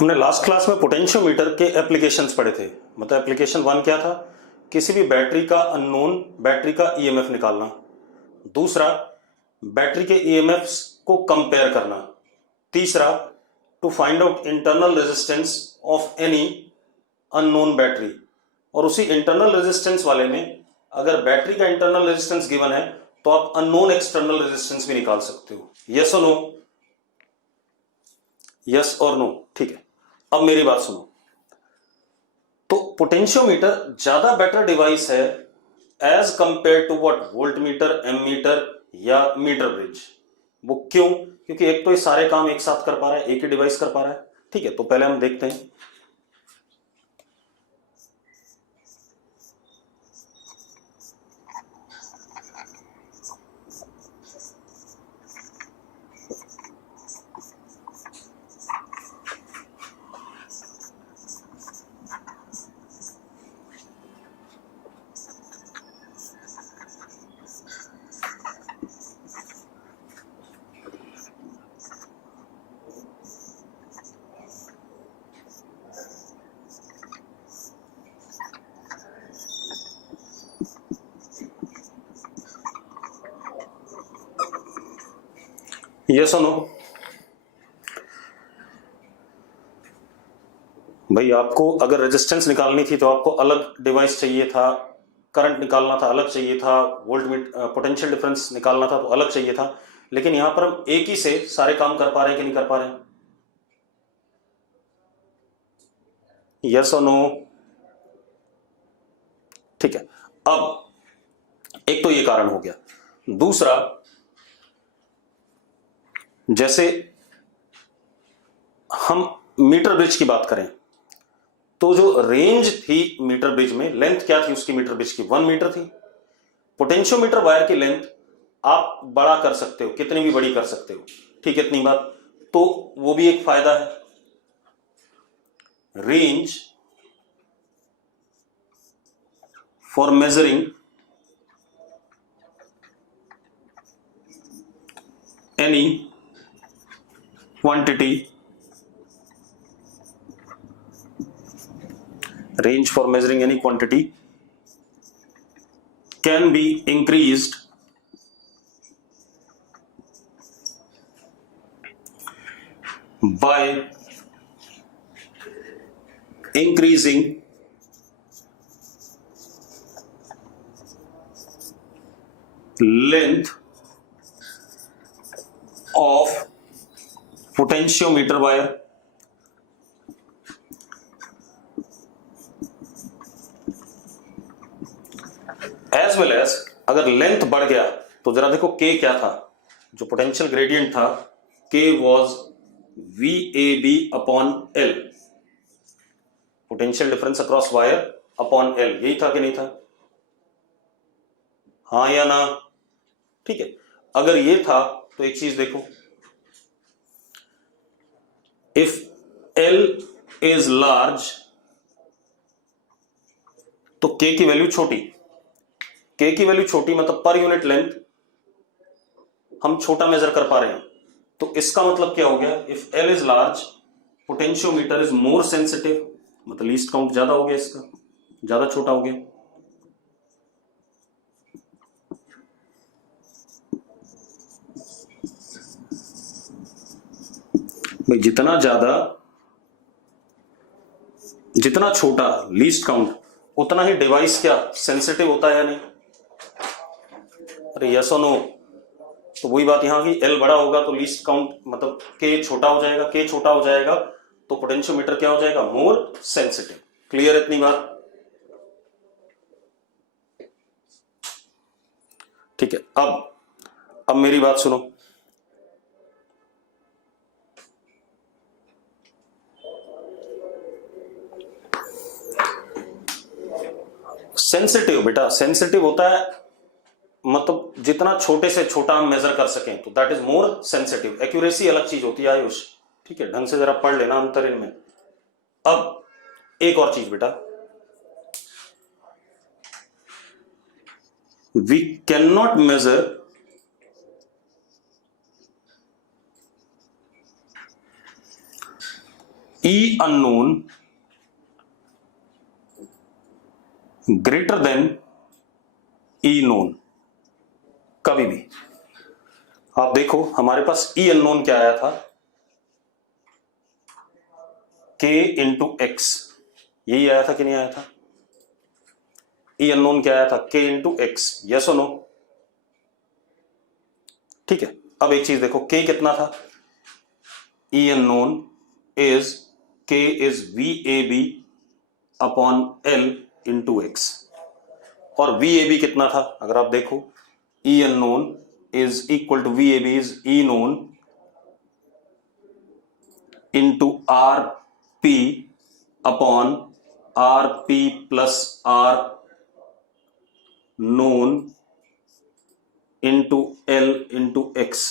हमने last class में potentiometer के एप्लीकेशंस पढ़े थे। मतलब एप्लीकेशन 1 क्या था? किसी भी बैटरी का अननोन बैटरी का ईएमएफ निकालना। दूसरा, बैटरी के ईएमएफ्स को कंपेयर करना। तीसरा, to find out internal resistance of any unknown battery. और उसी इंटरनल रेजिस्टेंस वाले में अगर बैटरी का इंटरनल रेजिस्टेंस गिवन है तो आप अननोन एक्सटर्नल रेजिस्टेंस भी निकाल सकते हो। यस और नो? यस और नो? ठीक है। अब मेरी बात सुनो। तो पोटेंशियोमीटर ज्यादा बेटर डिवाइस है as compared to what? Voltmeter, ammeter या मीटर ब्रिज। वो क्यों? क्योंकि एक तो ये सारे काम एक साथ कर पा रहा है, एक ही डिवाइस कर पा रहा है। ठीक है, तो पहले हम देखते हैं। यस और नो? भाई आपको अगर रेजिस्टेंस निकालनी थी तो आपको अलग डिवाइस चाहिए था, करंट निकालना था अलग चाहिए था, वोल्ट पोटेंशियल डिफरेंस निकालना था तो अलग चाहिए था। लेकिन यहां पर हम एक ही से सारे काम कर पा रहे हैं कि नहीं कर पा रहे हैं? यस और नो? ठीक है। अब एक तो ये कारण हो गया। दूसरा, जैसे हम मीटर ब्रिज की बात करें तो जो रेंज थी मीटर ब्रिज में, लेंथ क्या थी उसकी? मीटर ब्रिज की 1 मीटर थी। पोटेंशियोमीटर वायर की लेंथ आप बड़ा कर सकते हो, कितनी भी बड़ी कर सकते हो। ठीक है, इतनी बात। तो वो भी एक फायदा है। Range for measuring any quantity, range for measuring any quantity can be increased by increasing length of potentiometer wire as well as, अगर लेंथ बढ़ गया तो जरा देखो के क्या था, जो पोटेंशियल ग्रेडियंट था, के was V A B upon L, potential difference across wire upon L. यही था कि नहीं था? हाँ या ना? ठीक है। अगर ये था तो एक चीज देखो, इफ एल इज लार्ज तो के की वैल्यू छोटी। के की वैल्यू छोटी मतलब पर यूनिट लेंथ हम छोटा मेजर कर पा रहे हैं। तो इसका मतलब क्या हो गया? If L is large potentiometer is more sensitive, मतलब लीस्ट काउंट ज्यादा हो गया, इसका ज्यादा छोटा हो गया। भाई जितना छोटा लीस्ट काउंट उतना ही डिवाइस क्या सेंसिटिव होता है या नहीं? अरे यस और नो? तो वही बात यहां की, एल बड़ा होगा तो लीस्ट काउंट मतलब के छोटा हो जाएगा, के छोटा हो जाएगा तो पोटेंशियोमीटर क्या हो जाएगा? More sensitive. क्लियर इतनी बात? ठीक है। अब मेरी बात सुनो। सेंसिटिव बेटा, सेंसिटिव होता है मतलब जितना छोटे से छोटा हम मेजर कर सकें तो that is more sensitive. Accuracy अलग चीज होती है आयुष, ठीक है, ढंग से जरा पढ़ लेना अंतर इनमें। अब एक और चीज बेटा, we can not measure E unknown greater than E known, कभी भी आप देखो हमारे पास ई अननोन क्या आया था, k इंटू एक्स, यही आया था कि नहीं आया था? ई अननोन क्या आया था? k इंटू एक्स, यस और नो? ठीक है, अब एक चीज देखो, k कितना था? E unknown is k is V A B upon L into X, और वी ए बी कितना था? अगर आप देखो, E unknown is equal to V A B is E known into R P upon R P plus R known into L into X.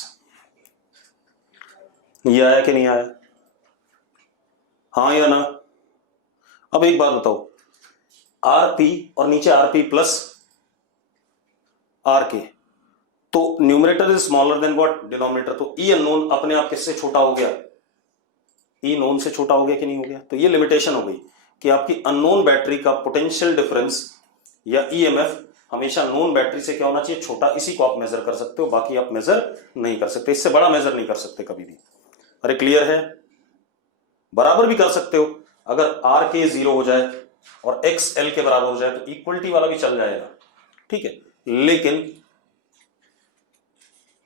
ये आया कि नहीं आया? हाँ या ना? अब एक बात बताओ, आर पी और नीचे आर पी प्लस आर के, तो numerator is smaller than what? Denominator. तो ई अननोन अपने आप किससे छोटा हो गया? ई नोन से छोटा हो गया कि नहीं हो गया? तो ये लिमिटेशन हो गई कि आपकी अननोन बैटरी का पोटेंशियल डिफरेंस या ईएमएफ हमेशा नोन बैटरी से क्या होना चाहिए? छोटा। इसी को आप मेजर कर सकते हो, बाकी आप मेजर नहीं कर सकते, इससे बड़ा मेजर नहीं कर सकते कभी भी। अरे क्लियर है? बराबर भी कर सकते हो, अगर आर के 0 हो जाए और एक्स एल के बराबर हो जाए तो इक्वलिटी वाला भी चल जाएगा, ठीक है। लेकिन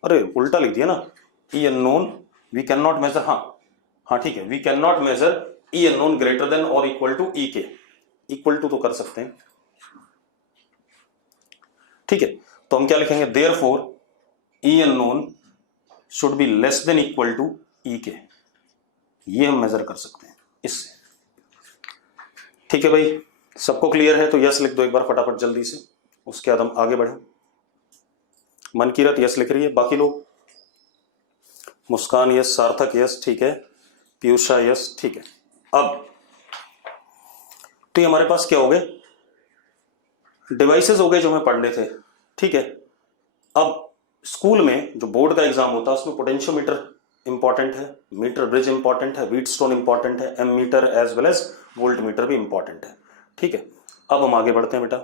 अरे उल्टा लिख दिया ना, E unknown we can not measure, हाँ ठीक है, we can not measure E unknown greater than और equal to E K. Equal to तो कर सकते हैं, ठीक है। तो हम क्या लिखेंगे? Therefore E unknown should be less than equal to E K, ये हम मेजर कर सकते हैं इससे, ठीक है भाई। सबको क्लियर है तो यस लिख दो एक बार फटाफट जल्दी से, उसके बाद हम आगे बढ़े। मनकीरत यस लिख रही है, बाकी लोग? मुस्कान यस, सार्थक यस, ठीक है, पीयूषा यस, ठीक है। अब तो ये हमारे पास क्या हो गए? डिवाइसेस हो गए जो हमें पढ़ने थे, ठीक है। अब स्कूल में जो बोर्ड का एग्जाम होता है उसमें पोटेंशियोमीटर इंपॉर्टेंट है, मीटर ब्रिज इंपॉर्टेंट है, व्हीटस्टोन इंपॉर्टेंट है, ammeter as well as voltmeter भी इंपॉर्टेंट है, ठीक है। अब हम आगे बढ़ते हैं बेटा।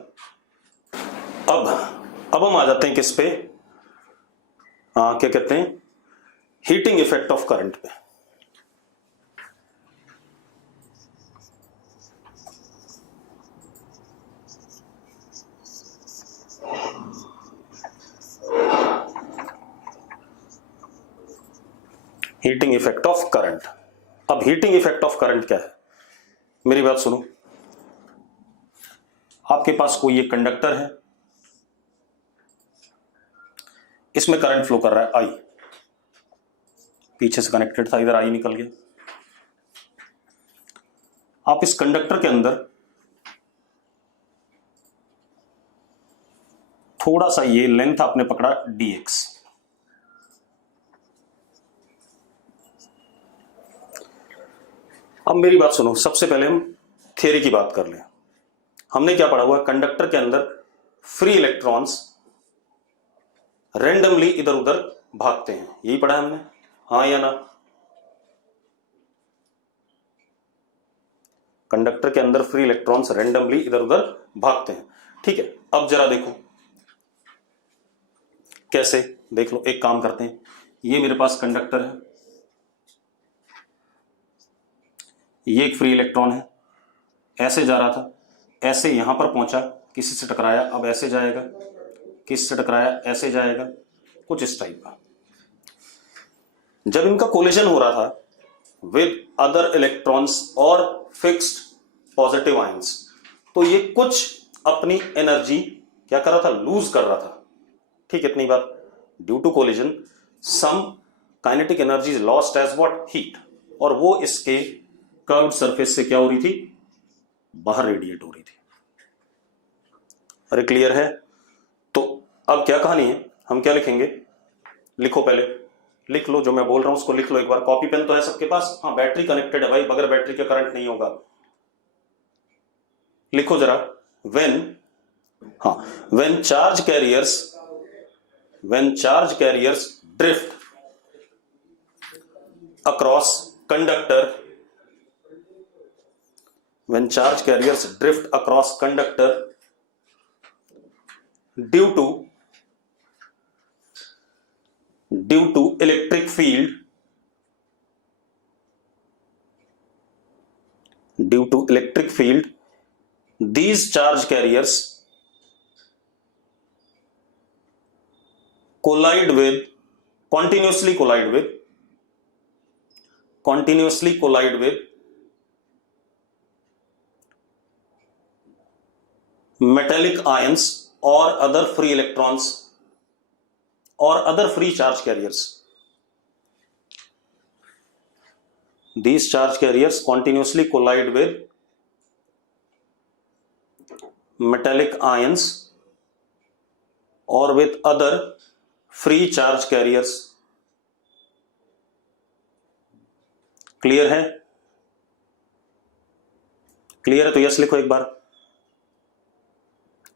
अब हम आ जाते हैं किस पे? क्या कहते हैं? हीटिंग इफेक्ट ऑफ करंट पे। Heating effect of current. अब हीटिंग इफेक्ट ऑफ करंट क्या है? मेरी बात सुनो, आपके पास कोई एक कंडक्टर है, इसमें करंट फ्लो कर रहा है आई, पीछे से कनेक्टेड था, इधर आई निकल गया। आप इस कंडक्टर के अंदर थोड़ा सा ये लेंथ आपने पकड़ा dx, अब मेरी बात सुनो, सबसे पहले हम थियरी की बात कर लें। हमने क्या पढ़ा हुआ? कंडक्टर के अंदर फ्री इलेक्ट्रॉन्स रैंडमली इधर उधर भागते हैं, यही पढ़ा है हमने, हाँ या ना? कंडक्टर के अंदर फ्री इलेक्ट्रॉन्स रैंडमली इधर उधर भागते हैं, ठीक है। अब जरा देखो कैसे, देख लो, एक काम करते हैं, ये मेरे पास कंडक्टर है, ये एक फ्री इलेक्ट्रॉन है, ऐसे जा रहा था, ऐसे यहां पर पहुंचा, किसी से टकराया, अब ऐसे जाएगा, किसी से टकराया, ऐसे जाएगा, कुछ इस टाइप का। जब इनका कोलिजन हो रहा था विद अदर इलेक्ट्रॉन्स और फिक्स्ड पॉजिटिव आयंस, तो ये कुछ अपनी एनर्जी क्या कर रहा था? लूज कर रहा था, ठीक, इतनी बात। Due to collision some kinetic energy is lost as what? Heat, और वो इसके कर्व्ड सरफेस से क्या हो रही थी? बाहर रेडिएट हो रही थी। अरे क्लियर है? तो अब क्या कहानी है, हम क्या लिखेंगे? लिखो, पहले लिख लो, जो मैं बोल रहा हूं उसको लिख लो एक बार। कॉपी पेन तो है सबके पास? हाँ, बैटरी कनेक्टेड है भाई, बगैर बैटरी के करंट नहीं होगा। लिखो जरा, when charge carriers drift across conductor when charge carriers drift across conductor due to electric field, these charge carriers continuously collide with metallic ions or other free electrons or other free charge carriers. These charge carriers continuously collide with metallic ions or with other free charge carriers. Clear है? Clear है तो yes लिखो एक बार।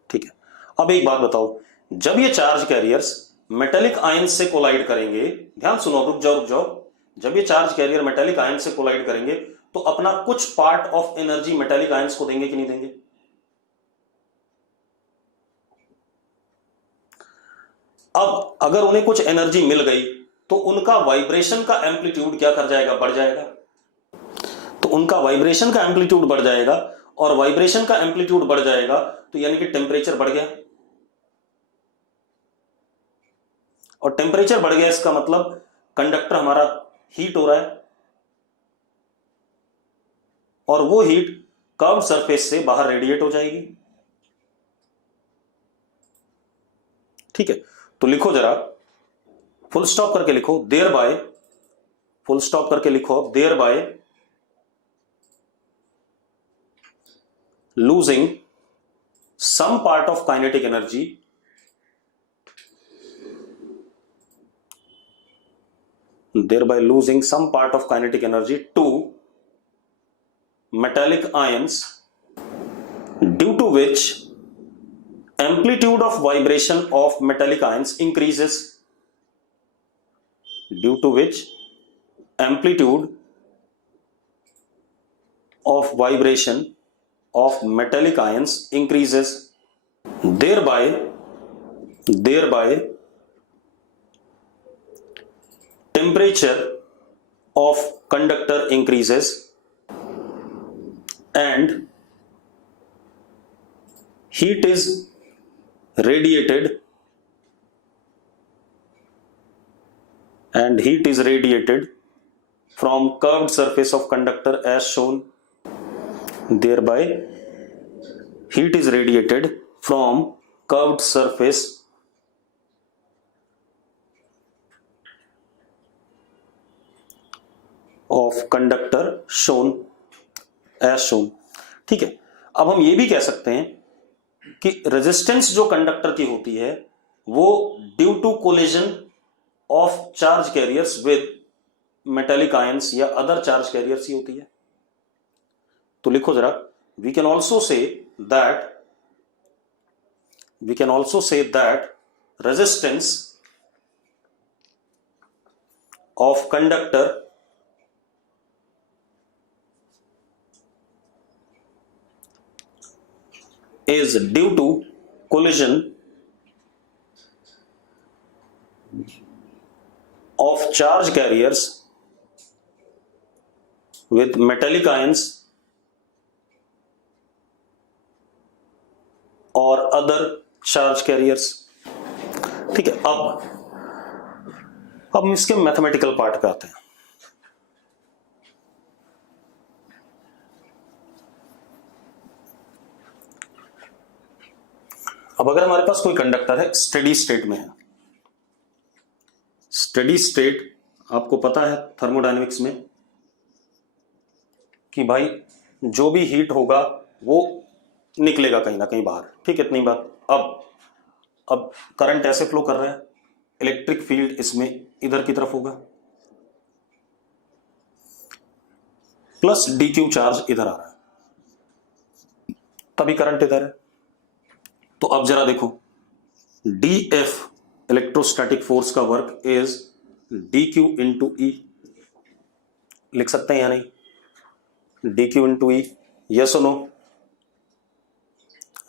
ठीक है, अब एक बात बताओ, जब ये चार्ज कैरियर्स मेटेलिक आयन से कोलाइड करेंगे, ध्यान सुनो, रुक जाओ, जब ये चार्ज कैरियर मेटेलिक आयन से कोलाइड करेंगे तो अपना कुछ part of energy metallic ions को देंगे कि नहीं देंगे? अब अगर उन्हें कुछ एनर्जी मिल गई तो उनका वाइब्रेशन का एम्पलीट्यूड क्या कर जाएगा? बढ़ जाएगा। तो उनका वाइब्रेशन का एम्पलीट्यूड बढ़ जाएगा, और वाइब्रेशन का एम्पलीट्यूड बढ़ जाएगा तो यानी कि टेम्परेचर बढ़ गया, और टेम्परेचर बढ़ गया इसका मतलब कंडक्टर हमारा हीट हो रहा है, और वो हीट कर्व्ड सरफेस से बाहर रेडिएट हो जाएगी। ठीक है, तो लिखो जरा, फुल स्टॉप करके लिखो, देयर बाय, फुल स्टॉप करके लिखो, thereby losing some part of kinetic energy thereby losing some part of kinetic energy to metallic ions, due to which amplitude of vibration of metallic ions increases, due to which amplitude of vibration of metallic ions increases, thereby temperature of conductor increases and heat is radiated from curved surface of conductor as shown. Thereby heat is radiated from curved surface of conductor shown as shown. ठीक है, अब हम ये भी कह सकते हैं कि रेजिस्टेंस जो कंडक्टर की होती है वो due to collision of charge carriers with metallic ions या अदर चार्ज कैरियर्स ही होती है। तो लिखो जरा, we can also say that resistance of conductor is due to collision of charge carriers with metallic ions और अदर चार्ज कैरियर्स। ठीक है, अब हम इसके मैथमेटिकल पार्ट पे आते हैं। अब अगर हमारे पास कोई कंडक्टर है, स्टेडी स्टेट में है, स्टेडी स्टेट आपको पता है थर्मोडायनेमिक्स में कि भाई जो भी हीट होगा वो निकलेगा कहीं ना कहीं बाहर। ठीक है, इतनी बात। अब करंट ऐसे फ्लो कर रहा है, इलेक्ट्रिक फील्ड इसमें इधर की तरफ होगा, प्लस dq चार्ज इधर आ रहा है, तभी करंट इधर है। तो अब जरा देखो, dF इलेक्ट्रोस्टैटिक फोर्स का वर्क इज dq इंटू ई, लिख सकते हैं या नहीं? dq इंटू ई यस और नो?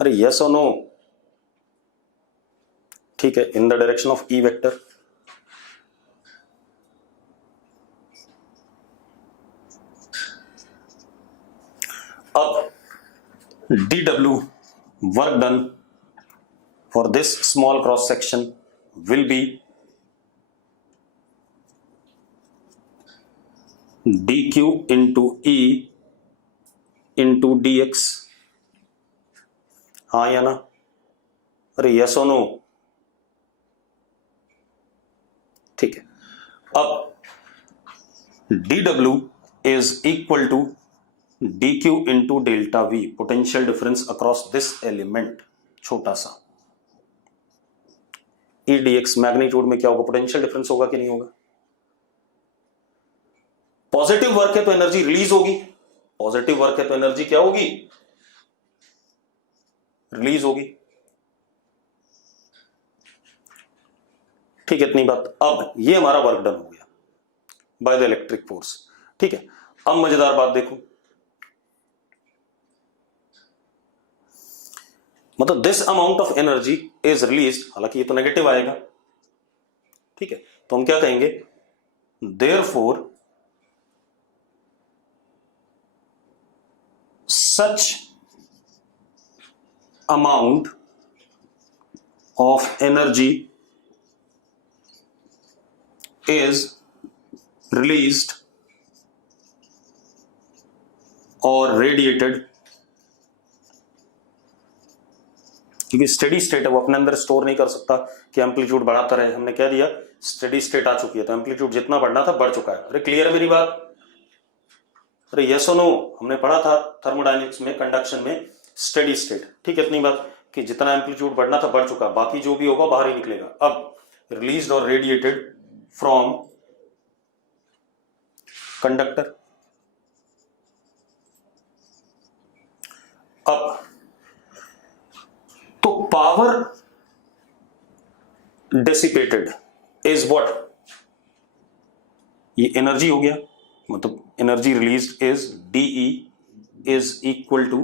अरे यस और नो? ठीक है, in the direction of E vector. अब dw work done for this small cross section will be dq into e into dx। हाँ या ना? अरे यस और नो? ठीक है, अब dw is equal to dq into delta v, potential difference across this element, छोटा सा e dx मैग्नीट्यूड में क्या होगा, पोटेंशियल डिफरेंस होगा कि नहीं होगा? पॉजिटिव वर्क है तो एनर्जी रिलीज होगी, पॉजिटिव वर्क है तो एनर्जी क्या होगी, रिलीज होगी। ठीक है, इतनी बात। अब ये हमारा वर्क डन हो गया बाय द इलेक्ट्रिक फोर्स। ठीक है, अब मजेदार बात देखो, मतलब this amount of energy is released, हालांकि ये तो नेगेटिव आएगा। ठीक है, तो हम क्या कहेंगे, therefore such amount of energy is released और रेडिएटेड, क्योंकि स्टेडी स्टेट है, वो अपने अंदर स्टोर नहीं कर सकता कि एम्पलीट्यूड बढ़ाता रहे। हमने कह दिया स्टेडी स्टेट आ चुकी है, तो एम्पलीट्यूड जितना बढ़ना था बढ़ चुका है। अरे क्लियर है मेरी बात? अरे यस और नो? हमने पढ़ा था थर्मोडायनेमिक्स में, कंडक्शन में, स्टेडी स्टेट। ठीक है, इतनी बात कि जितना एम्पलीट्यूड बढ़ना था बढ़ चुका, बाकी जो भी होगा बाहर ही निकलेगा। अब रिलीज्ड और रेडिएटेड फ्रॉम कंडक्टर। अब तो पावर डेसिपेटेड इज व्हाट, ये एनर्जी हो गया, मतलब energy released is DE is equal to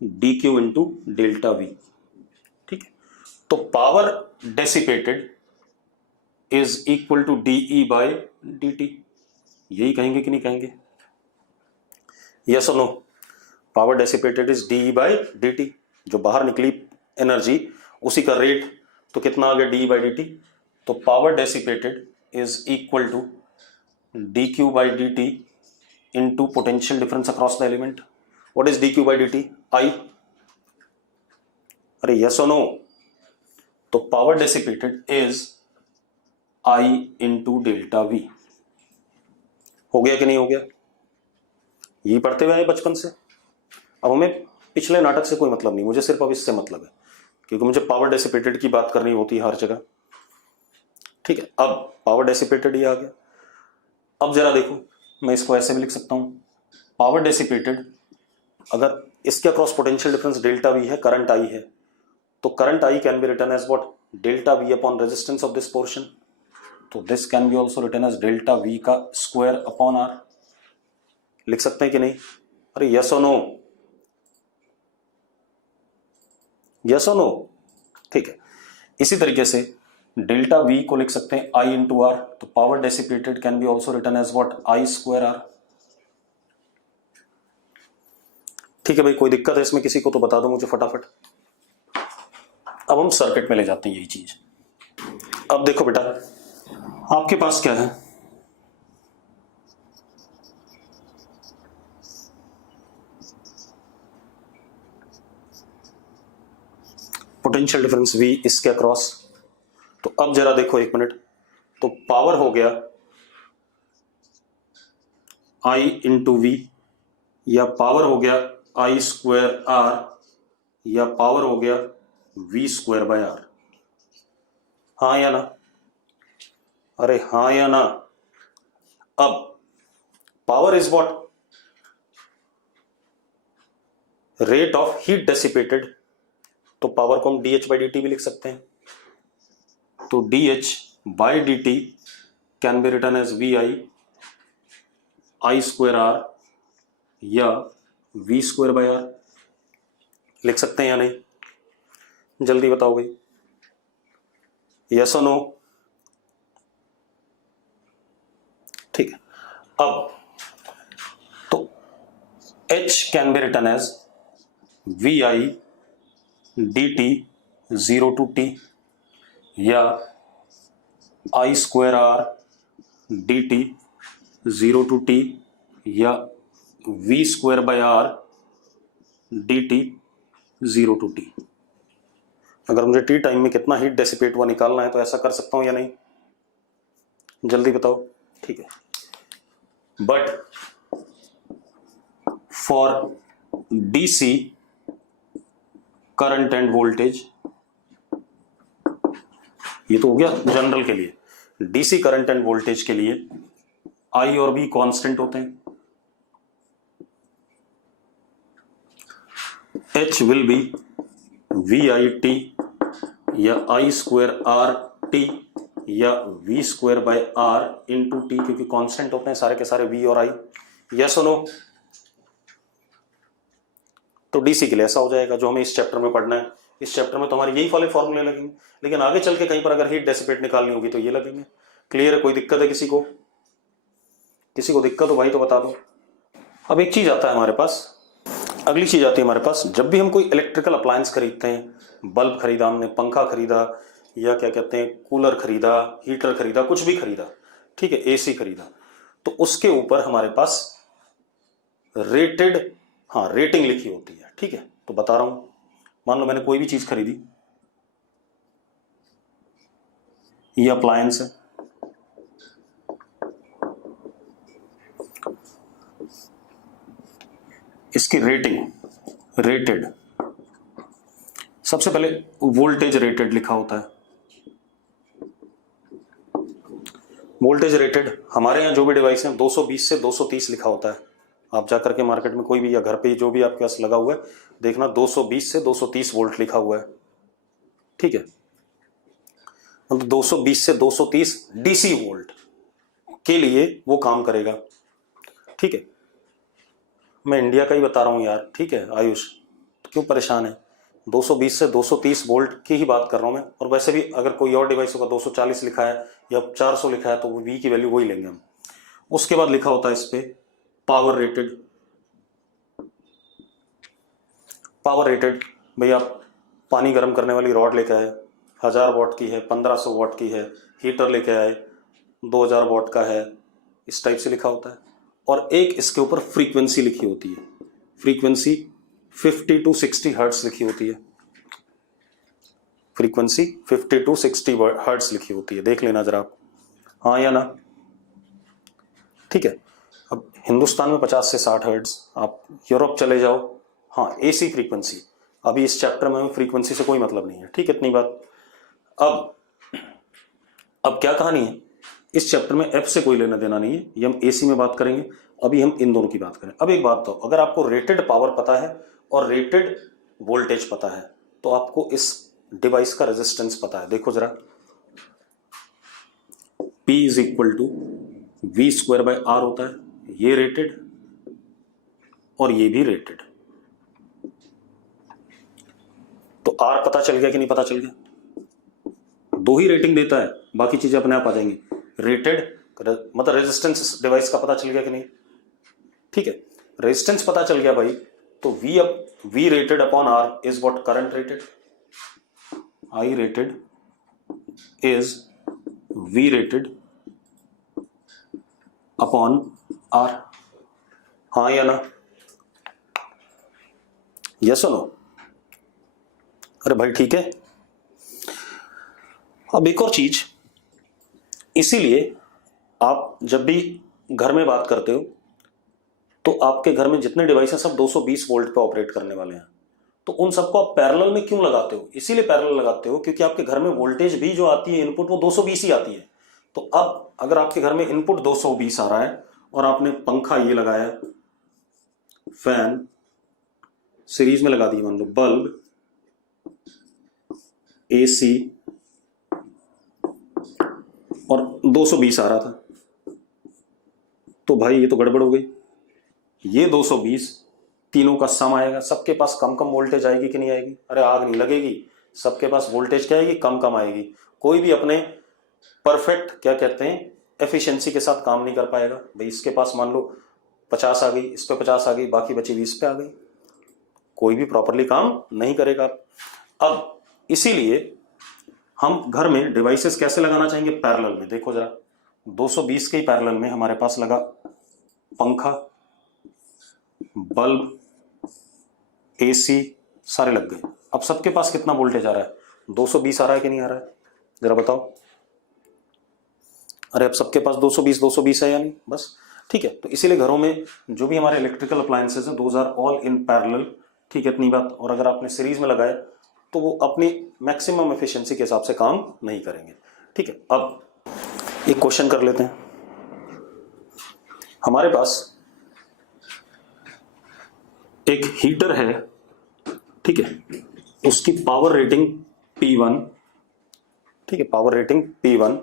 D Q into delta V. ठीक है, तो power dissipated is equal to DE by D T, यही कहेंगे कि नहीं कहेंगे? यस और no? Power dissipated is DE by D T, जो बाहर निकली एनर्जी उसी का रेट, तो कितना आ गया, डी बाई डी टी। तो power dissipated is equal to D Q by D T into potential difference across the element. What is D Q by D T? I. अरे यस और no? तो power dissipated is I into delta V. हो गया कि नहीं हो गया? यही पढ़ते हुए आए बचपन से। अब हमें पिछले नाटक से कोई मतलब नहीं, मुझे सिर्फ अब इससे मतलब है, क्योंकि मुझे पावर डेसिपेटेड की बात करनी होती है हर जगह। ठीक है, अब पावर डेसिपेटेड ही आ गया। अब जरा देखो, मैं इसको ऐसे भी लिख सकता हूं, पावर डेसिपेटेड, अगर इसके across potential difference delta V है, करंट आई है, तो current I can be written as what, delta V upon resistance of this portion. तो this can be also written as delta V का square upon R. लिख सकते हैं कि नहीं? अरे यस और नो? यस और नो? ठीक है, इसी तरीके से डेल्टा वी को लिख सकते हैं आई इंटू आर, तो power dissipated can be also written as what, I square R. ठीक है भाई, कोई दिक्कत है इसमें किसी को तो बता दो मुझे फटाफट। अब हम सर्किट में ले जाते हैं यही चीज। अब देखो बेटा, आपके पास क्या है, पोटेंशियल डिफरेंस V इसके अक्रॉस। तो अब जरा देखो एक मिनट, तो पावर हो गया I इंटू वी, या पावर हो गया आई स्क्वायर आर, या पावर हो गया वी स्क्वायर बाय आर। हाँ या ना? अरे हाँ या ना? अब power is what, rate of heat dissipated, तो पावर को हम D H by D T भी लिख सकते हैं। तो D H by D T can be written as V I, I square R, या वी स्क्वायर बाय आर। लिख सकते हैं या नहीं? जल्दी बताओ भाई, यस और नो? ठीक है। अब तो H can be written as V I D T 0 to t या I square R D T 0 to t या V square by R D T 0 to t। अगर मुझे टी टाइम में कितना हीट डेसिपेट हुआ निकालना है तो ऐसा कर सकता हूं या नहीं? जल्दी बताओ। ठीक है, but for DC current end voltage, ये तो हो गया जनरल के लिए। डीसी करंट एंड वोल्टेज के लिए आई और बी कांस्टेंट होते हैं। H will be V I T या आई स्क्वायर आर टी या V square by R into T, क्योंकि कांस्टेंट होते हैं सारे के सारे वी और आई। यस और नो? तो डीसी के लिए ऐसा हो जाएगा जो हमें इस चैप्टर में पढ़ना है। इस चैप्टर में तो हमारे यही वाले फॉर्मूले लगेंगे, लेकिन आगे चल के कहीं पर अगर हीट डेसिपेट निकालनी होगी तो ये लगेंगे। क्लियर है? कोई दिक्कत है किसी को? किसी को दिक्कत हो भाई तो बता दो। अब एक चीज आता है हमारे पास, अगली चीज आती है हमारे पास, जब भी हम कोई इलेक्ट्रिकल अप्लायंस खरीदते हैं, बल्ब खरीदा हमने, पंखा खरीदा, या क्या कहते हैं कूलर खरीदा, हीटर खरीदा, कुछ भी खरीदा, ठीक है, एसी खरीदा, तो उसके ऊपर हमारे पास रेटेड, हाँ रेटिंग लिखी होती है। ठीक है, तो बता रहा हूं, मान लो मैंने कोई भी चीज खरीदी, ये अप्लायंस है, इसकी रेटिंग, रेटेड, सबसे पहले वोल्टेज रेटेड लिखा होता है। वोल्टेज रेटेड हमारे यहाँ जो भी डिवाइस है 220 से 230 लिखा होता है। आप जाकर के मार्केट में कोई भी या घर पे जो भी आपके पास लगा हुआ है देखना 220 से 230 वोल्ट लिखा हुआ है। ठीक है, तो 220 से 230 डीसी वोल्ट के लिए वो काम करेगा। ठीक है, मैं इंडिया का ही बता रहा हूं यार। ठीक है आयुष, तो क्यों परेशान है? 220 से 230 वोल्ट की ही बात कर रहा हूं मैं। और वैसे भी अगर कोई और डिवाइस होगा 240 लिखा है या 400 लिखा है तो वो वी की वैल्यू वही लेंगे हम। उसके बाद लिखा होता है इस पे पावर रेटेड। पावर रेटेड भाई, आप पानी गर्म करने वाली रॉड लेके आए, 1000 वॉट की है, 1500 वॉट की है, हीटर लेके आए 2000 वॉट का है, इस टाइप से लिखा होता है। और एक इसके ऊपर फ्रीक्वेंसी लिखी होती है, फ्रीक्वेंसी 50 to 60 हर्ट्ज लिखी होती है, फ्रीक्वेंसी 50 to 60 हर्ट्ज लिखी होती है, देख लेना जरा आप, हाँ या ना? ठीक है, अब हिंदुस्तान में 50 से 60 हर्ट्ज, आप यूरोप चले जाओ, हाँ एसी फ्रीक्वेंसी। अभी इस चैप्टर में फ्रीक्वेंसी से कोई मतलब नहीं है। ठीक है, इतनी बात। अब क्या कहानी है, इस चैप्टर में एफ से कोई लेना देना नहीं है, ये हम एसी में बात करेंगे। अभी हम इन दोनों की बात करें। अब एक बात तो, अगर आपको रेटेड पावर पता है और रेटेड वोल्टेज पता है तो आपको इस डिवाइस का रेजिस्टेंस पता है। देखो जरा, P is equal to V square by R होता है, ये रेटेड और ये भी रेटेड। तो आर पता चल गया कि नहीं पता चल गया? दो ही रेटिंग देता है, बाकी चीजें अपने आप आ जाएंगी। रेटेड मतलब रेजिस्टेंस डिवाइस का पता चल गया कि नहीं? ठीक है, रेजिस्टेंस पता चल गया भाई, तो V rated upon R is what? Current rated. I rated is V rated upon R, हाँ या ना? यस और नो? अरे भाई ठीक है। अब एक और चीज, इसीलिए आप जब भी घर में बात करते हो तो आपके घर में जितने डिवाइस हैं सब 220 वोल्ट पे ऑपरेट करने वाले हैं, तो उन सबको आप पैरेलल में क्यों लगाते हो? इसीलिए पैरेलल लगाते हो क्योंकि आपके घर में वोल्टेज भी जो आती है इनपुट वो 220 ही आती है। तो अब अगर आपके घर में इनपुट 220 आ रहा है और आपने पंखा ये लगाया, फैन सीरीज में लगा दी, मान लो बल्ब, एसी, और 220 आ रहा था, तो भाई ये तो गड़बड़ हो गई। ये 220 तीनों का सम आएगा। सबके पास कम कम वोल्टेज आएगी कि नहीं आएगी? अरे आग नहीं लगेगी, सबके पास वोल्टेज क्या आएगी? कम कम आएगी। कोई भी अपने परफेक्ट क्या कहते हैं एफिशिएंसी के साथ काम नहीं कर पाएगा। भाई इसके पास मान लो 50 आ गई, इस पे 50 आ गई, बाकी बची 20 पे आ गई, कोई भी प्रॉपरली काम नहीं करेगा। अब इसीलिए हम घर में डिवाइसेस कैसे लगाना चाहेंगे? पैरेलल में। देखो जरा 220 के ही पैरेलल में हमारे पास लगा पंखा, बल्ब, एसी, सारे लग गए। अब सबके पास कितना वोल्टेज आ रहा है? 220 आ रहा है कि नहीं आ रहा है? जरा बताओ। अरे अब सबके पास 220 है या नहीं? बस ठीक है। तो इसीलिए घरों में जो भी हमारे इलेक्ट्रिकल अप्लायंसेज हैं those are all in parallel. ठीक है, इतनी बात। और अगर आपने सीरीज में लगाए तो वो अपनी मैक्सिमम एफिशिएंसी के हिसाब से काम नहीं करेंगे। ठीक है, अब एक क्वेश्चन कर लेते हैं। हमारे पास एक हीटर है, ठीक है, उसकी पावर रेटिंग P1, ठीक है, पावर रेटिंग P1।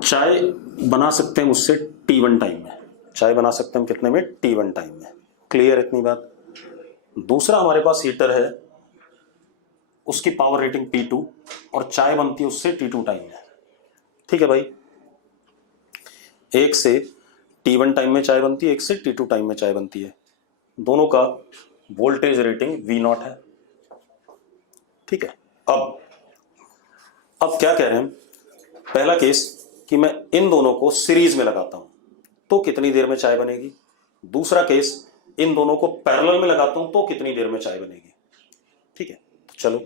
चाय बना सकते हैं मुझसे T1 टाइम में। चाय बना सकते हैं हम कितने में? T1 टाइम में। क्लियर इतनी बात? दूसरा हमारे पास हीटर है, उसकी पावर रेटिंग P2 और चाय बनती है उससे T2 टाइम में। ठीक है भाई, एक से T1 टाइम में चाय बनती है, एक से T2 टाइम में चाय बनती है। दोनों का वोल्टेज रेटिंग V0 है। ठीक है, अब क्या कह रहे हैं हम? पहला केस कि मैं इन दोनों को सीरीज में लगाता हूं तो कितनी देर में चाय बनेगी। दूसरा केस इन दोनों को पैरेलल में लगाता हूं तो कितनी देर में चाय बनेगी। ठीक है, तो चलो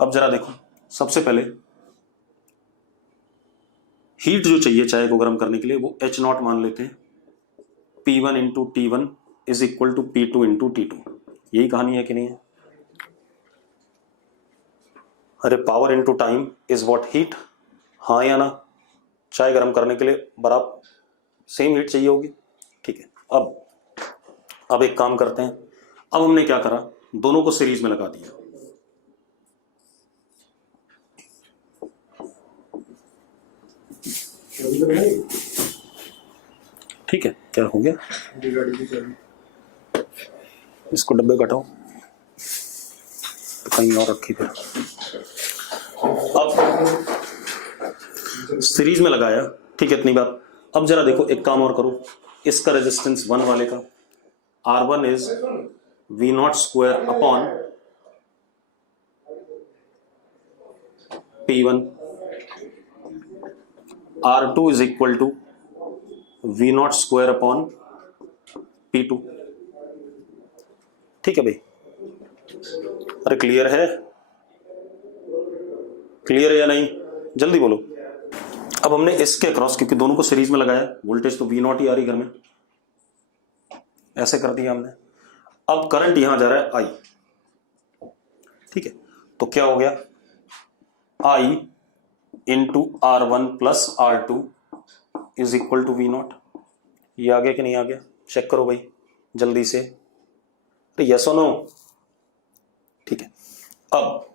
अब जरा देखो। सबसे पहले हीट जो चाहिए चाय को गर्म करने के लिए वो H0 मान लेते हैं। P1 into T1 is equal to P2 into T2। यही कहानी है कि नहीं है? अरे power into time is what? Heat. हाँ या ना? चाय गर्म करने के लिए बराबर सेम हीट चाहिए होगी। ठीक है, अब एक काम करते हैं। अब हमने क्या करा? दोनों को सीरीज में लगा दिया। ठीक है, क्या हो गया? इसको डब्बे कटाओ, कहीं और रखी फिर। अब सीरीज में लगाया, ठीक है, इतनी बात। अब जरा देखो, एक काम और करो। इसका रेजिस्टेंस 1 वाले का R1 is V0 square upon P1, R2 is equal to V0 square upon P2। ठीक है भाई, अरे क्लियर है? क्लियर है या नहीं? जल्दी बोलो। अब हमने इसके अक्रॉस, क्योंकि दोनों को सीरीज में लगाया, वोल्टेज तो V0 ही आ रही घर में, ऐसे कर दिया हमने। अब करंट यहां जा रहा है I। ठीक है, तो क्या हो गया? I into R1 plus R2 is equal to V0। ये आ गया कि नहीं आ गया? चेक करो भाई जल्दी से। तो यस और नो? ठीक है, अब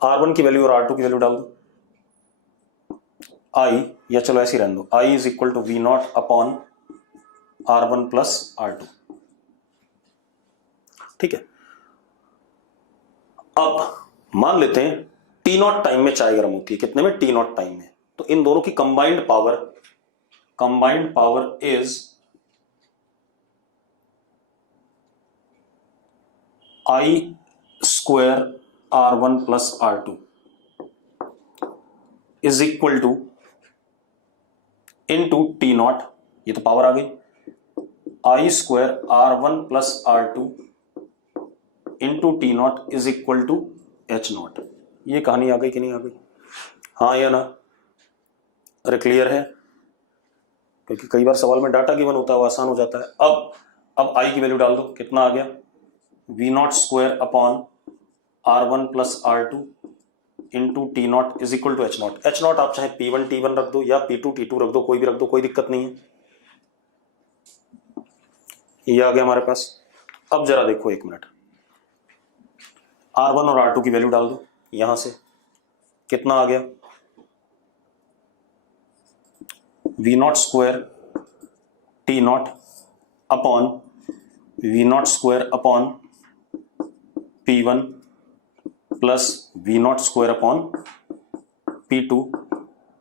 R1 की वैल्यू और R2 की वैल्यू डाल दो। I, या चलो ऐसे ही रहने दो, I is equal to V0 upon R1 plus R2। ठीक है, अब मान लेते हैं T0 टाइम में चाय गर्म होती है। कितने में? T0 टाइम में। तो इन दोनों की combined power is I square R1 plus R2 is equal to into T0, ये तो पावर आ गई, I square R1 plus R2 into T0 is equal to H0। ये कहानी आ गई कि नहीं आ गई? हाँ या ना? अरे क्लियर है? क्योंकि कई बार सवाल में डाटा गिवन होता है, वो आसान हो जाता है। अब I की वैल्यू डाल दो। कितना आ गया? V0 square upon R1 plus R2 into T0 is equal to H0। H0 आप चाहे P1 T1 रख दो या P2 T2 रख दो, कोई भी रख दो, कोई दिक्कत नहीं है। ये आ गया हमारे पास। अब जरा देखो एक मिनट, R1 और R2 की वैल्यू डाल दो यहां से। कितना आ गया? V0 square T0 upon V naught square upon P1 plus V naught square upon P2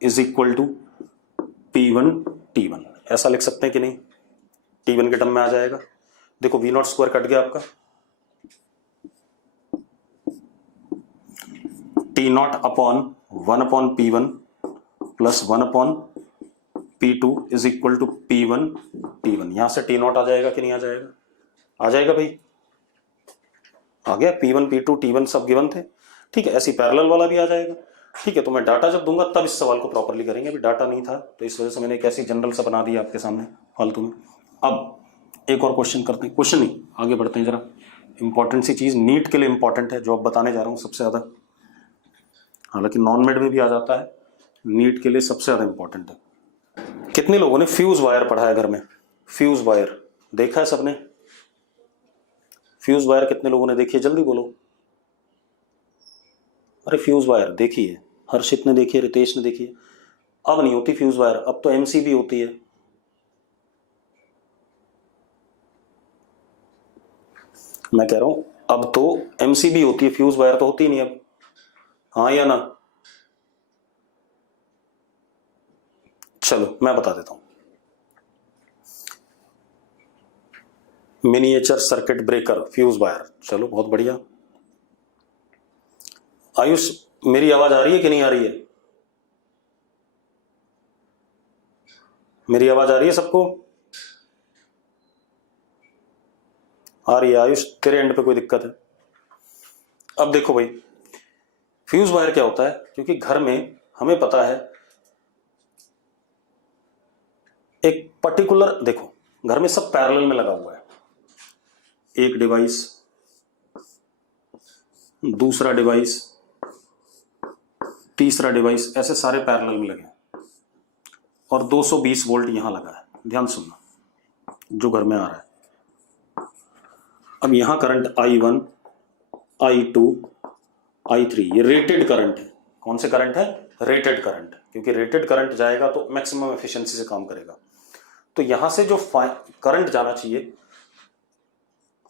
is equal to P1 T1। ऐसा लिख सकते हैं कि नहीं? T1 के टर्म में आ जाएगा। देखो वी नॉट स्क्वायर कट गया आपका, T naught upon 1 upon P1 plus 1 upon P2 is equal to P1 T1। यहां से T नॉट आ जाएगा कि नहीं आ जाएगा? आ जाएगा भाई, आ गया। P1 P2 T1 सब गिवन थे, ठीक है। ऐसी पैरेलल वाला भी आ जाएगा, ठीक है। तो मैं डाटा जब दूंगा तब इस सवाल को प्रॉपरली करेंगे। अभी डाटा नहीं था तो इस वजह से मैंने एक ऐसी जनरल सा बना दिया आपके सामने फालतू में। अब एक और क्वेश्चन करते हैं, क्वेश्चन नहीं, आगे बढ़ते हैं जरा। इंपॉर्टेंट सी चीज, नीट के लिए इंपॉर्टेंट है जो अब बताने जा रहा हूं सबसे ज्यादा, हालांकि नॉन मेड में भी आ जाता है, नीट के लिए सबसे ज्यादा इंपॉर्टेंट है। कितने लोगों ने फ्यूज वायर पढ़ा है घर में? फ्यूज वायर देखा है सबने? फ्यूज वायर कितने लोगों ने देखी है? जल्दी बोलो। अरे फ्यूज वायर देखी है, हर्षित ने देखी है, रितेश ने देखी है। अब नहीं होती फ्यूज वायर, अब तो एमसीबी होती है। मैं कह रहा हूं अब तो एमसीबी होती है, फ्यूज वायर तो होती नहीं अब। हाँ या ना? चलो मैं बता देता हूं। Miniature circuit breaker, fuse wire, चलो बहुत बढ़िया। आयुष मेरी आवाज आ रही है कि नहीं आ रही है? मेरी आवाज आ रही है सबको? आ रही है आयुष, तेरे एंड पे कोई दिक्कत है? अब देखो भाई, फ्यूज वायर क्या होता है, क्योंकि घर में हमें पता है एक पर्टिकुलर, देखो घर में सब पैरेलल में लगा हुआ है, एक डिवाइस, दूसरा डिवाइस, तीसरा डिवाइस, ऐसे सारे पैरेलल में लगे और 220 वोल्ट यहां लगा है। ध्यान सुनना जो घर में आ रहा है। अब यहां करंट I1, I2, I3, ये रेटेड करंट है। कौन से करंट है? रेटेड करंट, क्योंकि रेटेड करंट जाएगा तो मैक्सिमम एफिशिएंसी से काम करेगा। तो यहां से जो करंट जाना चाहिए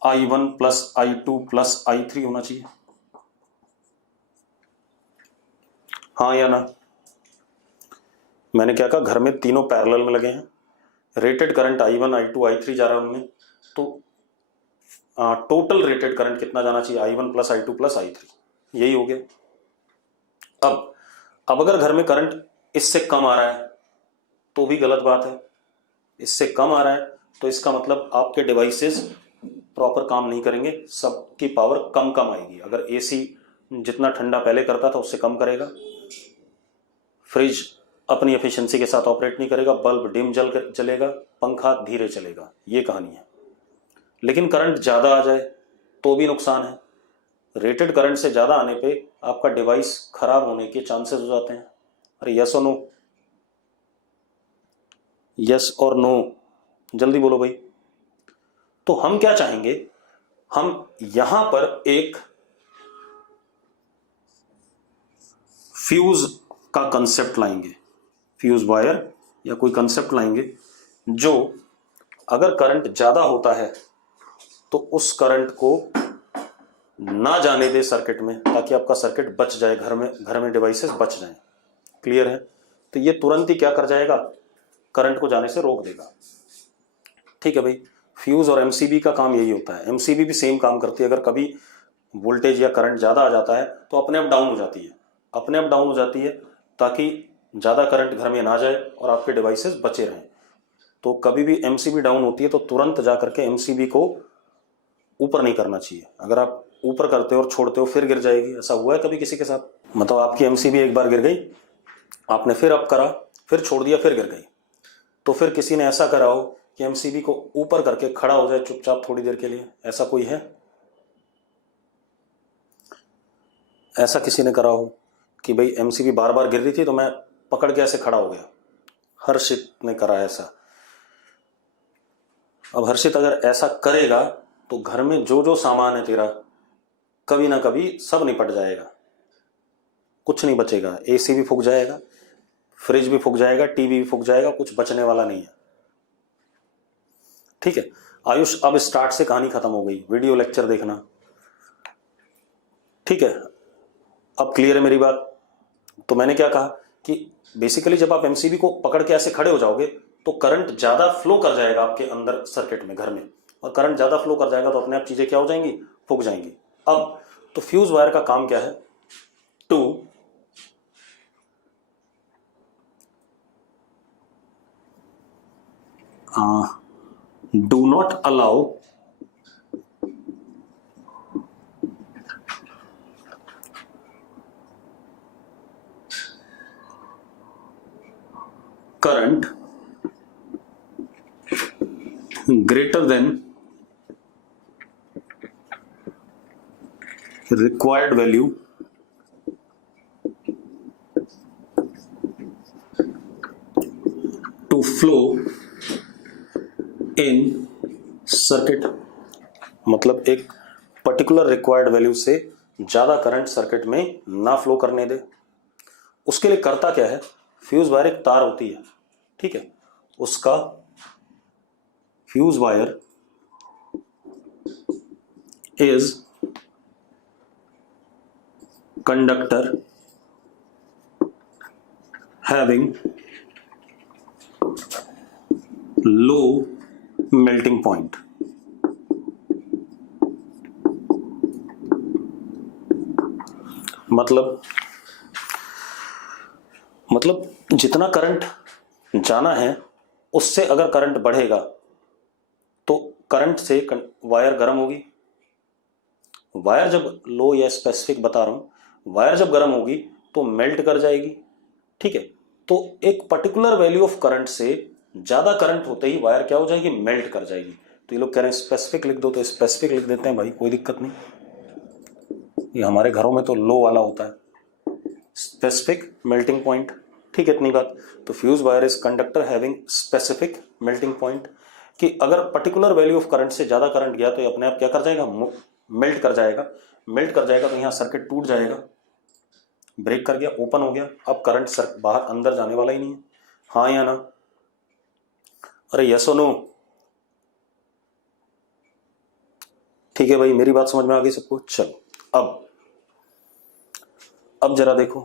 I1 plus I2 plus I3 होना चाहिए। हाँ या ना? मैंने क्या कहा, घर में तीनों पैरेलल में लगे हैं, rated current I1 I2 I3 जा रहा है उनमें, तो टोटल रेटेड करंट कितना जाना चाहिए? I1 plus I2 plus I3, यही हो गया। अब अगर घर में करंट इससे कम आ रहा है तो भी गलत बात है। इससे कम आ रहा है तो इसका मतलब आपके डिवाइसेस प्रॉपर काम नहीं करेंगे, सबकी पावर कम कम आएगी। अगर एसी जितना ठंडा पहले करता था उससे कम करेगा, फ्रिज अपनी एफिशिएंसी के साथ ऑपरेट नहीं करेगा, बल्ब डिम जलेगा, पंखा धीरे चलेगा, ये कहानी है। लेकिन करंट ज़्यादा आ जाए तो भी नुकसान है। रेटेड करंट से ज़्यादा आने पे आपका डिवाइस खराब होने के चांसेस हो जाते हैं। अरे यस और नो, यस और नो, जल्दी बोलो भाई। तो हम क्या चाहेंगे, हम यहां पर एक फ्यूज का कंसेप्ट लाएंगे, फ्यूज वायर या कोई कंसेप्ट लाएंगे जो अगर करंट ज्यादा होता है तो उस करंट को ना जाने दे सर्किट में, ताकि आपका सर्किट बच जाए, घर में डिवाइसेस बच जाएं। क्लियर है? तो ये तुरंत ही क्या कर जाएगा, करंट को जाने से रोक देगा। ठीक है भाई, फ्यूज और एमसीबी का काम यही होता है। एमसीबी भी सेम काम करती है। अगर कभी वोल्टेज या करंट ज़्यादा आ जाता है तो अपने आप डाउन हो जाती है, अपने आप डाउन हो जाती है, ताकि ज़्यादा करंट घर में ना जाए और आपके डिवाइसेस बचे रहें। तो कभी भी एमसीबी डाउन होती है तो तुरंत जा करके एमसीबी को ऊपर नहीं करना चाहिए। अगर आप ऊपर करते हो और छोड़ते हो फिर गिर जाएगी। ऐसा हुआ है कभी किसी के साथ? मतलब आपकी एमसीबी एक बार गिर गई, आपने फिर अप करा, फिर छोड़ दिया, फिर गिर गई, तो फिर किसी ने ऐसा करा हो कि एमसीबी को ऊपर करके खड़ा हो जाए चुपचाप थोड़ी देर के लिए? ऐसा कोई है? ऐसा किसी ने करा हो कि भाई एमसीबी बार बार गिर रही थी तो मैं पकड़ के ऐसे खड़ा हो गया? हर्षित ने करा ऐसा। अब हर्षित अगर ऐसा करेगा तो घर में जो जो सामान है तेरा, कभी ना कभी सब निपट जाएगा, कुछ नहीं बचेगा। एसी भी फूक जाएगा, फ्रिज भी फूक जाएगा, टीवी भी फूक जाएगा, कुछ बचने वाला नहीं है। ठीक है, आयुष अब स्टार्ट से कहानी खत्म हो गई, वीडियो लेक्चर देखना, ठीक है। अब क्लियर है मेरी बात? तो मैंने क्या कहा कि बेसिकली जब आप एमसीबी को पकड़ के ऐसे खड़े हो जाओगे तो करंट ज्यादा फ्लो कर जाएगा आपके अंदर सर्किट में, घर में, और करंट ज्यादा फ्लो कर जाएगा तो अपने आप चीजें क्या हो जाएंगी, फूक जाएंगी। अब तो फ्यूज वायर का काम क्या है, to do not allow current greater than required value to flow in circuit। मतलब एक पर्टिकुलर रिक्वायर्ड वैल्यू से ज्यादा करंट सर्किट में ना फ्लो करने दे। उसके लिए करता क्या है, फ्यूज वायर एक तार होती है, ठीक है, उसका fuse wire is conductor having low melting point. मतलब जितना करंट जाना है उससे अगर करंट बढ़ेगा तो करंट से वायर गर्म होगी। वायर जब लो या स्पेसिफिक बता रहा हूं, वायर जब गर्म होगी तो मेल्ट कर जाएगी, ठीक है। तो एक पर्टिकुलर वैल्यू ऑफ करंट से ज्यादा करंट होते ही वायर क्या हो जाएगी, मेल्ट कर जाएगी। तो ये लोग कह रहे हैं स्पेसिफिक लिख दो, तो स्पेसिफिक लिख देते हैं भाई, कोई दिक्कत नहीं। ये हमारे घरों में तो लो वाला होता है, स्पेसिफिक मेल्टिंग पॉइंट, ठीक है, इतनी बात। तो fuse wire is conductor having specific melting point, कि अगर पर्टिकुलर वैल्यू ऑफ करंट से ज्यादा करंट गया तो ये अपने आप क्या कर जाएगा, मेल्ट कर जाएगा। मेल्ट कर जाएगा तो यहाँ सर्किट टूट जाएगा, ब्रेक कर गया, ओपन हो गया, अब करंट बाहर अंदर जाने वाला ही नहीं है। हाँ या ना? अरे यस और नो? ठीक है भाई, मेरी बात समझ में आ गई सबको? चलो अब जरा देखो,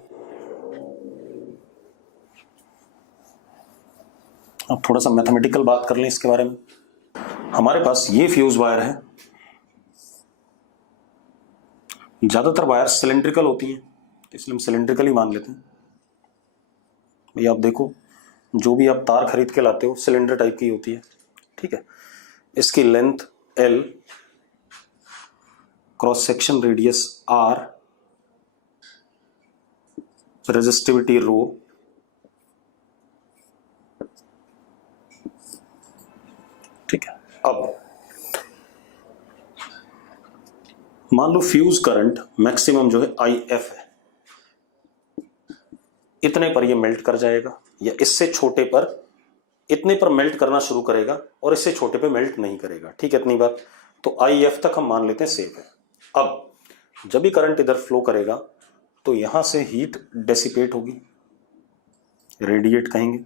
अब थोड़ा सा मैथमेटिकल बात कर लें इसके बारे में। हमारे पास ये फ्यूज वायर है, ज्यादातर वायर सिलेंड्रिकल होती हैं, इसलिए हम सिलेंड्रिकल ही मान लेते हैं। भाई आप देखो, जो भी आप तार खरीद के लाते हो सिलेंडर टाइप की होती है, ठीक है। इसकी length L, cross section radius R, resistivity rho, ठीक है। अब मान लो फ्यूज करंट मैक्सिमम जो है IF है, इतने पर ये मेल्ट कर जाएगा, या इससे छोटे पर, इतने पर मेल्ट करना शुरू करेगा और इससे छोटे पे मेल्ट नहीं करेगा, ठीक है, इतनी बात। तो IF तक हम मान लेते हैं सेफ है। अब जब भी करंट इधर फ्लो करेगा तो यहां से हीट डेसिपेट होगी, रेडिएट कहेंगे।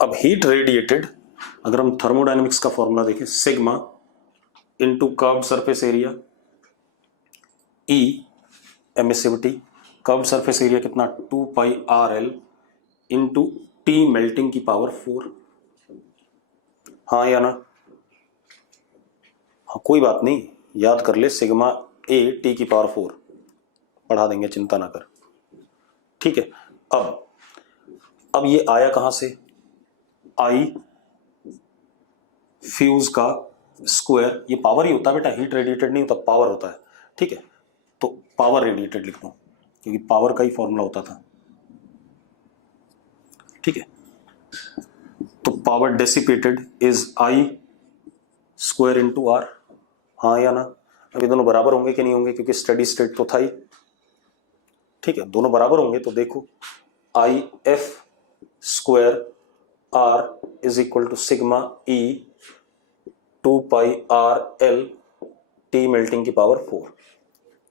अब हीट रेडिएटेड, अगर हम थर्मोडायनेमिक्स का फॉर्मूला देखें, sigma into curved surface area, E emissivity, curved surface area कितना, 2πRL इंटू T मेल्टिंग की पावर 4। हाँ या ना? हाँ, कोई बात नहीं, याद कर ले, सिग्मा A T की पावर 4 पढ़ा देंगे, चिंता ना कर, ठीक है। अब ये आया कहां से, I फ्यूज का स्क्वायर, ये पावर ही होता है बेटा, हीट रेडिएटेड नहीं होता, पावर होता है, ठीक है। तो पावर रेडिएटेड लिख दो, क्योंकि पावर का ही फॉर्मूला होता था, ठीक है। तो power dissipated is I square into R। हाँ या ना? अब ये दोनों बराबर होंगे कि नहीं होंगे, क्योंकि स्टेडी स्टेट तो था ही, ठीक है। दोनों बराबर होंगे तो देखो, IF square R is equal to sigma E 2πRL T melting की पावर 4।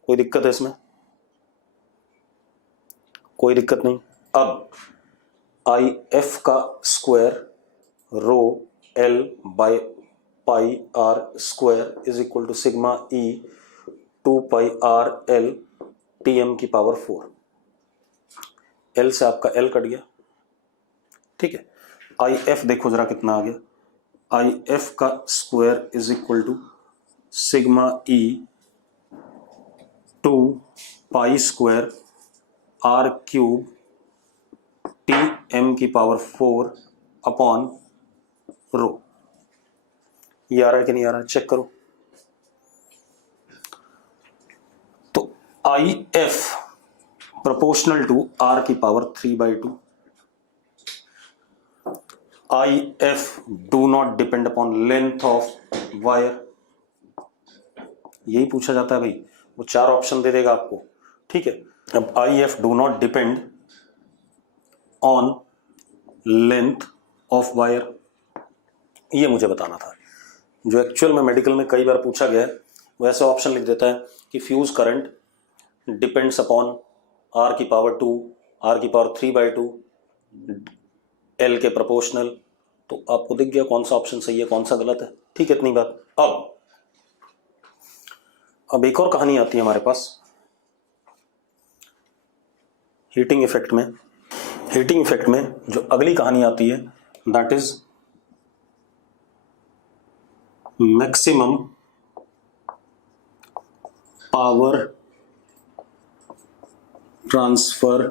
कोई दिक्कत है इसमें? कोई दिक्कत नहीं। अब आई एफ का square rho L by pi R square is equal to sigma E 2 pi R L T M की पावर 4। एल से आपका एल कट गया, ठीक है। आई एफ देखो जरा कितना आ गया, आई एफ का square is equal to sigma E 2 pi square R cube T M की पावर 4 अपॉन रो। ये आ रहा है कि नहीं आ रहा है, चेक करो। तो I F proportional to R की power 3/2। I F do not depend upon length of wire, यही पूछा जाता है भाई, वो 4 ऑप्शन दे देगा आपको, ठीक है। अब I F do not depend on length of wire, ये मुझे बताना था। जो एक्चुअल में मेडिकल में कई बार पूछा गया है, वो ऐसा ऑप्शन लिख देता है कि fuse current depends upon R की पावर 2, आर की पावर 3/2, एल के प्रोपोर्शनल। तो आपको दिख गया कौन सा ऑप्शन सही है कौन सा गलत है, ठीक है, इतनी बात। अब एक और कहानी आती है हमारे पास हीटिंग इफेक्ट में। हीटिंग इफेक्ट में जो अगली कहानी आती है that is maximum power transfer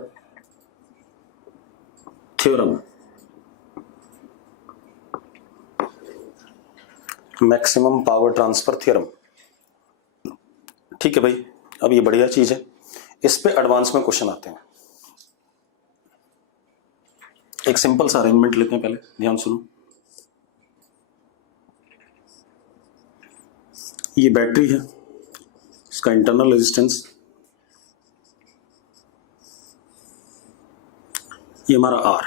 theorem. Maximum power transfer theorem, ठीक है भाई। अब ये बढ़िया चीज है, इस पे एडवांस में क्वेश्चन आते हैं। एक सिंपल सा अरेंजमेंट लेते हैं, पहले ध्यान सुनो। ये बैटरी है, इसका इंटरनल रेजिस्टेंस, ये हमारा आर।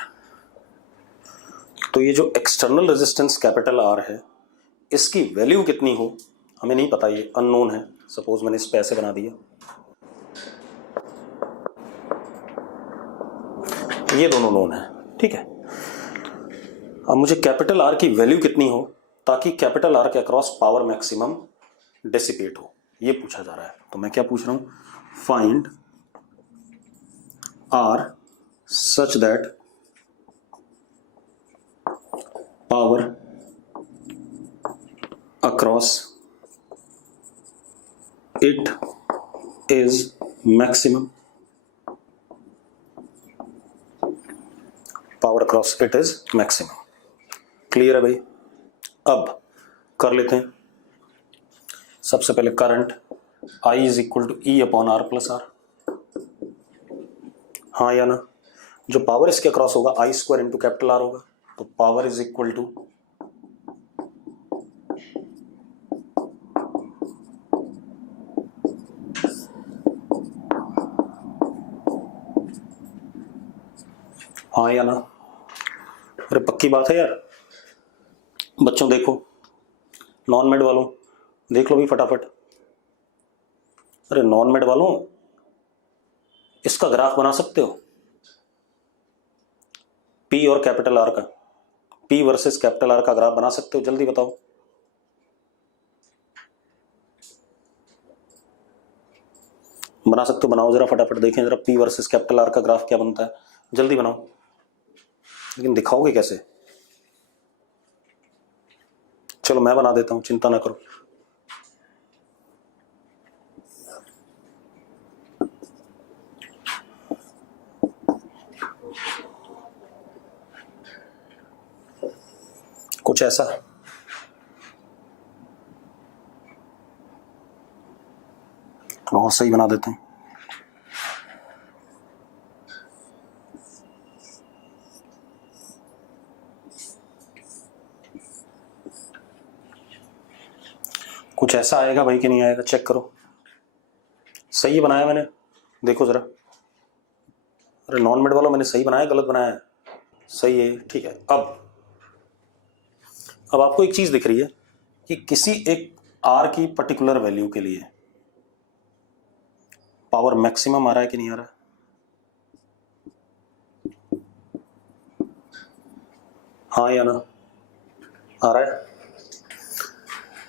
तो ये जो एक्सटर्नल रेजिस्टेंस कैपिटल आर है, इसकी वैल्यू कितनी हो हमें नहीं पता, ये अननोन है। सपोज मैंने इस पे ऐसे बना दिया, ये दोनों नोन है, ठीक है। अब मुझे कैपिटल आर की वैल्यू कितनी हो ताकि कैपिटल आर के अक्रॉस पावर मैक्सिमम डिसिपेट हो, ये पूछा जा रहा है। तो मैं क्या पूछ रहा हूं, find R such that power across it is maximum. Power across it is maximum, clear है भाई। अब कर लेते हैं। सबसे पहले current I is equal to E upon R plus R, हाँ या ना। जो पावर इसके अक्रॉस होगा I square into capital R होगा, तो पावर इज इक्वल टू हाँ या ना। अरे पक्की बात है यार। बच्चों देखो, नॉन मेड वालों देख लो भी फटाफट। अरे नॉन मेड वालों, इसका ग्राफ बना सकते हो, पी और कैपिटल आर का, पी वर्सेस कैपिटल आर का ग्राफ बना सकते हो, जल्दी बताओ। बना सकते हो, बनाओ जरा फटाफट, देखें जरा पी वर्सेस कैपिटल आर का ग्राफ क्या बनता है, जल्दी बनाओ। लेकिन दिखाओगे कैसे? चलो मैं बना देता हूं, चिंता ना करो। कुछ ऐसा, और सही बना देते हैं। कुछ ऐसा आएगा भाई कि नहीं आएगा, चेक करो। सही बनाया मैंने, देखो जरा। अरे नॉन मेड वालों, मैंने सही बनाया गलत बनाया? सही है, ठीक है। अब आपको एक चीज दिख रही है कि किसी एक आर की पर्टिकुलर वैल्यू के लिए पावर मैक्सिमम आ रहा है कि नहीं आ रहा है। हाँ या ना, आ रहा है?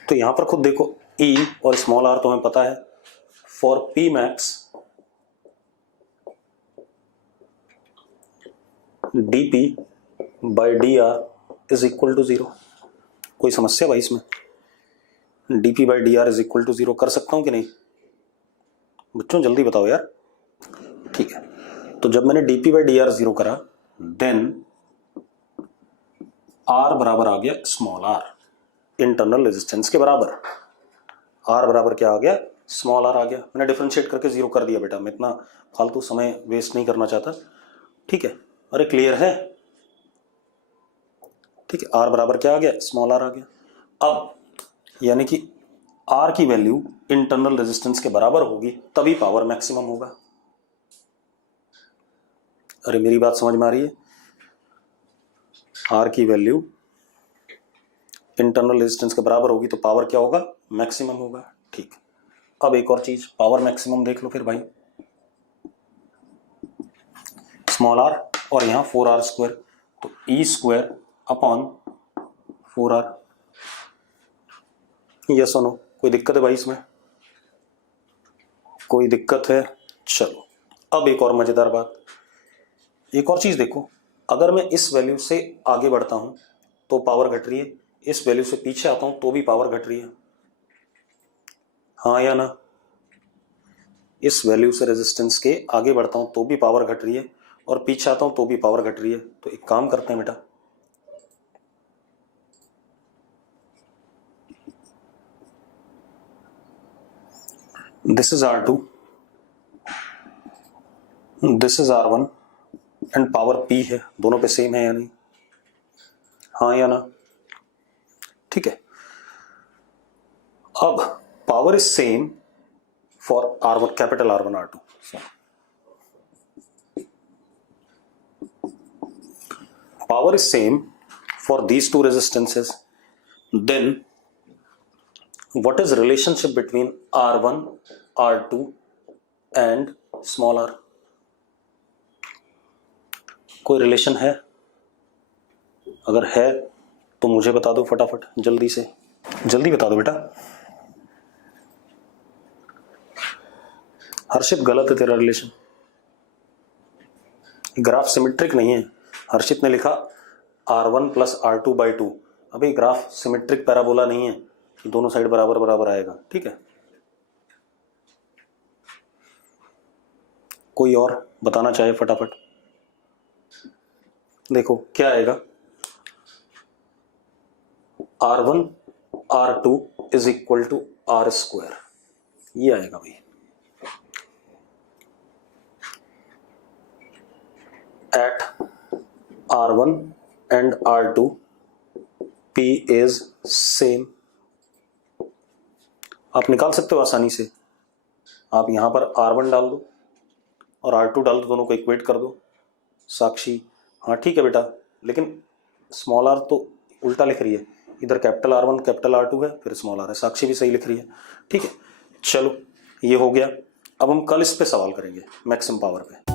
तो यहां पर खुद देखो, ई और स्मॉल आर तो हमें पता है। For P max D P by D R is equal to 0। कोई समस्या भाई इसमें? D P by D R is equal to 0 कर सकता हूं कि नहीं? बच्चों जल्दी बताओ यार। ठीक है, तो जब मैंने D P by D are 0 करा, देन आर बराबर आ गया स्मॉल आर, इंटरनल रेजिस्टेंस के बराबर। आर बराबर क्या आ गया? स्मॉल आर आ गया। मैंने डिफरेंशिएट करके 0 कर दिया बेटा, मैं इतना फालतू समय वेस्ट नहीं करना चाहता। ठीक है, अरे क्लियर है? ठीक है, आर बराबर क्या आ गया? स्मॉल आर आ गया। अब यानी कि आर की वैल्यू इंटरनल रेजिस्टेंस के बराबर होगी, तभी पावर मैक्सिमम होगा। अरे मेरी बात समझ में आ रही है? आर की वैल्यू इंटरनल रेजिस्टेंस के बराबर होगी तो पावर क्या होगा? मैक्सिमम होगा। ठीक, अब एक और चीज, पावर मैक्सिमम देख लो फिर भाई। स्मॉल आर और यहां 4r स्क्वायर, तो E square upon 4r। Yes और नो? कोई दिक्कत है भाई इसमें? कोई दिक्कत है? चलो, अब एक और मजेदार बात, एक और चीज देखो। अगर मैं इस वैल्यू से आगे बढ़ता हूं तो पावर घट रही है, इस वैल्यू से पीछे आता हूं तो भी पावर घट रही है। हाँ या ना? इस वैल्यू से रेजिस्टेंस के आगे बढ़ता हूं तो भी पावर घट रही है, और पीछे आता हूं तो भी पावर घट रही है। तो एक काम करते हैं बेटा, this is R2, this is R1 and power P है, दोनों पे सेम है या नहीं? हाँ या ना? ठीक है, अब power is same for R1, capital R1 R2। Power is same for these two resistances, then what is relationship between R1, R2 and small r? कोई रिलेशन है? अगर है तो मुझे बता दो फटाफट, जल्दी से, जल्दी बता दो बेटा। हर्षित गलत है तेरा रिलेशन, ग्राफ सिमेट्रिक नहीं है। हर्षित ने लिखा R1 प्लस R2 बाई 2। अभी ग्राफ सिमेट्रिक पैराबोला नहीं है कि दोनों साइड बराबर बराबर आएगा। ठीक है, कोई और बताना चाहे फटाफट। देखो क्या आएगा, R1 R2 is equal to R square, ये आएगा भाई। At R1 and R2 P is same. आप निकाल सकते हो आसानी से। आप यहां पर R1 डाल दो और R2 डाल दो, दोनों को इक्वेट कर दो। साक्षी हाँ ठीक है बेटा, लेकिन स्मॉल आर तो उल्टा लिख रही है, इधर कैपिटल R1 कैपिटल R2 है, फिर स्मॉल आर है। साक्षी भी सही लिख रही है। ठीक है, चलो ये हो गया। अब हम कल इस पे सवाल करेंगे मैक्सिमम पावर पे।